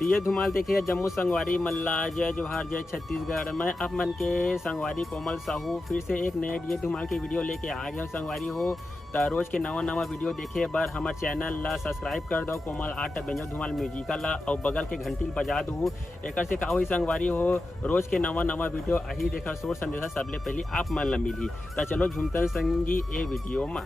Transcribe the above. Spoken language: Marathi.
दिए धुमाल देखिए जम्मू संगवारी मल्ला जय जोहार जय छत्तीसगढ़। मैं आप मन के संगवारी कोमल साहू फिर से एक नए दिए धुमाल की वीडियो लेके आ गया संगवारी हो। तो रोज के नवा वीडियो देखे बर हमारे चैनल ला सब्सक्राइब कर दो कोमल आर्ट बेंजो धुमाल म्यूजिकल ला और बगल के घंटी बजा दू। एक से का हुई संगवारी हो रोज के नवा वीडियो अही देखा सोच संदेशा सबले पहले आप मन ला मिली। तो चलो झुमतन संगी ए वीडियो में।